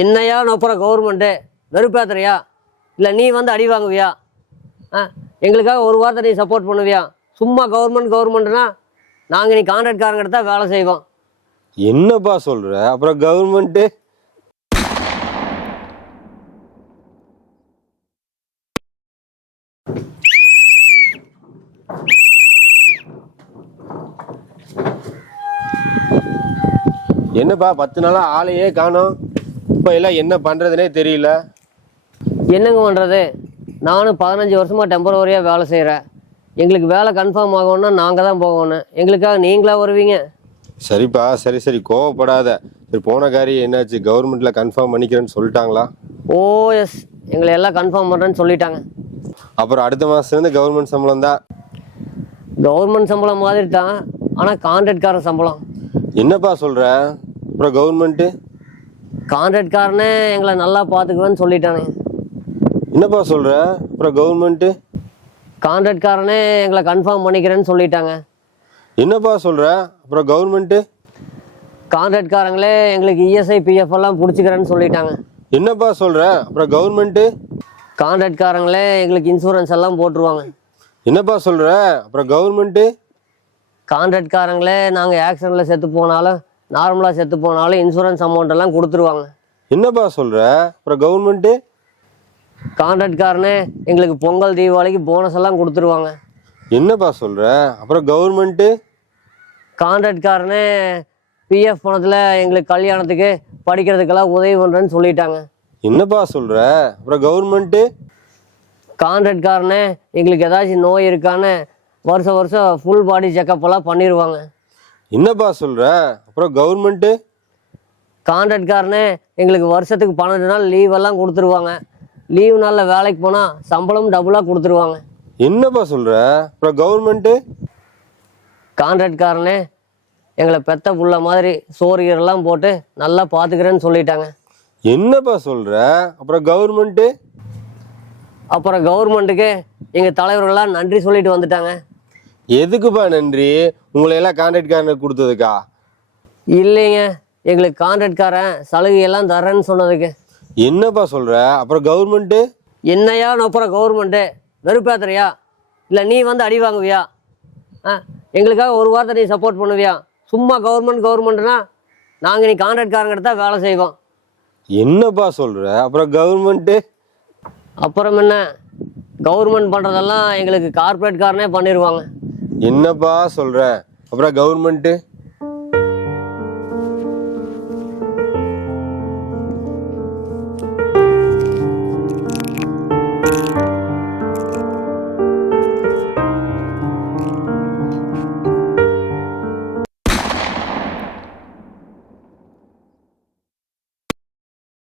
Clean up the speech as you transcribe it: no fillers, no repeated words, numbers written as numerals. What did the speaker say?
என்னையா நோப்புற கவர்மெண்ட்டு வெறுப்பேத்துறியா? இல்லை நீ வந்து அடி வாங்குவியா? எங்களுக்காக ஒரு வாரத்தை நீ சப்போர்ட் பண்ணுவியா? சும்மா கவர்மெண்ட்னா நாங்கள் நீ கான்ட்ராக்ட்காரங்கிட்ட தான் வேலை செய்வோம். என்னப்பா சொல்ற? அப்புறம் கவர்மெண்ட்டு என்னப்பா 10 நாளா ஆளையே காணோம். இப்போ எல்லாம் என்ன பண்றதுனே தெரியல. என்னங்க பண்ணுறது? நானும் 15 வருஷமாக டெம்பரவரியாக வேலை செய்கிறேன். எங்களுக்கு வேலை கன்ஃபார்ம் ஆகணும்னா நாங்கள் தான் போகணும். எங்களுக்காக நீங்களா வருவீங்க? சரிப்பா, சரி கோவப்படாத. சரி, போன காரியம் என்னாச்சு? கவர்மெண்ட்ல கன்ஃபார்ம் பண்ணிக்கிறேன்னு சொல்லிட்டாங்களா? எஸ், எங்களை எல்லாம் கன்ஃபார்ம் பண்ணுறேன்னு சொல்லிட்டாங்க. அப்புறம் அடுத்த மாசம் இருந்து கவர்மெண்ட் சம்பளம் தான். கவர்மெண்ட் சம்பளம் மாதிரி தான், ஆனால் கான்ட்ராக்ட்காரன் சம்பளம். என்னப்பா சொல்ற? அப்புறம் கவர்மெண்ட்டு கான்ட்ராக்ட்காரனே எங்களை நல்லா பார்த்துக்குவேன்னு சொல்லிட்டானே. என்னப்பா சொல்ற? அப்புறம் கவர்மெண்ட்டு கான்ட்ராக்ட்காரனே எங்களை கன்ஃபார்ம் பண்ணிக்கிறேன்னு சொல்லிட்டாங்க. என்னப்பா சொல்ற? அப்புறம் கவர்மெண்ட்டு கான்ட்ராக்ட்காரங்களே எங்களுக்கு இஎஸ்ஐ பிஎஃப் எல்லாம் பிடிச்சிக்கிறேன்னு சொல்லிட்டாங்க. என்னப்பா சொல்ற? அப்புறம் கவர்மெண்ட்டு கான்ட்ராக்ட்காரங்களே எங்களுக்கு இன்சூரன்ஸ் எல்லாம் போட்டுருவாங்க. என்னப்பா சொல்ற? அப்புறம் கவர்மெண்ட்டு கான்ட்ராக்ட்காரங்களே நாங்கள் ஆக்சிடெண்ட்டில் செத்து போனாலும் நார்மலாக செத்து போனாலும் இன்சூரன்ஸ் அமௌண்ட் எல்லாம் கொடுத்துருவாங்க. என்னப்பா சொல்ற? அப்புறம் கவர்மெண்ட்டு கான்ட்ராக்ட்காரனே எங்களுக்கு பொங்கல் தீபாவளிக்கு போனஸ் எல்லாம் கொடுத்துருவாங்க. என்னப்பா சொல்ற? அப்புறம் கவர்மெண்ட்டு கான்ட்ராக்ட்காரனே பிஎஃப் பணத்தில் எங்களுக்கு கல்யாணத்துக்கு படிக்கிறதுக்கெல்லாம் உதவி பண்ணுறேன்னு சொல்லிட்டாங்க. என்னப்பா சொல்ற? அப்புறம் கவர்மெண்ட்டு கான்ட்ராக்ட்காரனே எங்களுக்கு ஏதாச்சும் நோய் இருக்கான்னு வருஷம் ஃபுல் பாடி செக்கப் எல்லாம் பண்ணிடுவாங்க. என்னப்பா சொல்ற? அப்புறம் கவர்மெண்ட்டு கான்ட்ராக்ட்காரனே எங்களுக்கு வருஷத்துக்கு 12 நாள் லீவ் எல்லாம் கொடுத்துருவாங்க. லீவ் நாளில் வேலைக்கு போனால் சம்பளம் டபுளாக கொடுத்துருவாங்க. என்னப்பா சொல்ற? அப்புறம் கவர்மெண்ட்டு கான்ட்ராக்ட்காரனே எங்களை பெத்த புள்ள மாதிரி சோறுகீரெல்லாம் போட்டு நல்லா பார்த்துக்கிறேன்னு சொல்லிட்டாங்க. என்னப்பா சொல்ற? அப்புறம் கவர்மெண்ட்டு அப்புறம் கவர்மெண்ட்டுக்கு எங்கள் தலைவர்கள்லாம் நன்றி சொல்லிட்டு வந்துட்டாங்க. எதுக்குப்பா நன்றி? உங்களை எல்லாம் கான்ட்ராக்ட்காரனுக்கு கொடுத்ததுக்கா? இல்லைங்க, எங்களுக்கு கான்ட்ராக்ட்காரன் சலுகையெல்லாம் தரேன்னு சொன்னதுக்கு. என்னப்பா சொல்ற? அப்புறம் கவர்மெண்ட்டு என்னையா நோப்புற கவர்மெண்ட்டு வெறுப்பேத்துறியா? இல்லை நீ வந்து அடி வாங்குவியா? எங்களுக்காக ஒரு வாரத்தை நீ சப்போர்ட் பண்ணுவியா? சும்மா கவர்மெண்ட்னா நாங்கள் நீ கான்ட்ராக்ட்காரங்கிட்ட தான் வேலை செய்வோம். என்னப்பா சொல்ற? அப்புறம் கவர்மெண்ட்டு அப்புறம் என்ன, கவர்மெண்ட் பண்ணுறதெல்லாம் எங்களுக்கு கார்பரேட்காரனே பண்ணிடுவாங்க. என்னப்பா சொல்ற? அப்புறம் கவர்மெண்ட்டு